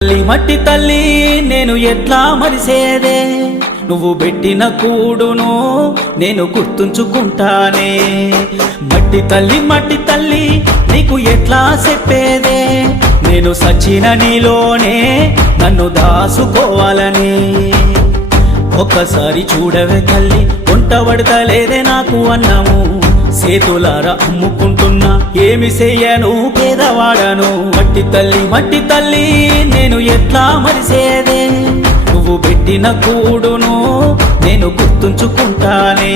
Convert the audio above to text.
తల్లి మట్టి తల్లి నేను ఎట్లా మరిసేదే, నువ్వు పెట్టిన కూడును నేను గుర్తుంచుకుంటానే. మట్టి తల్లి నీకు ఎట్లా చెప్పేదే, నేను సచిన నీలోనే నన్ను దాసుకోవాలని. ఒక్కసారి చూడవే తల్లి, వంట పడతలేదే నాకు అన్నము, సేతులారా అమ్ముకుంటున్నా ఏమి చెయ్యను పేదవాడను. మట్టి తల్లి నేను ఎట్లా మరిసేదే, నువ్వు పెట్టిన కూడును నేను గుర్తుంచుకుంటానే.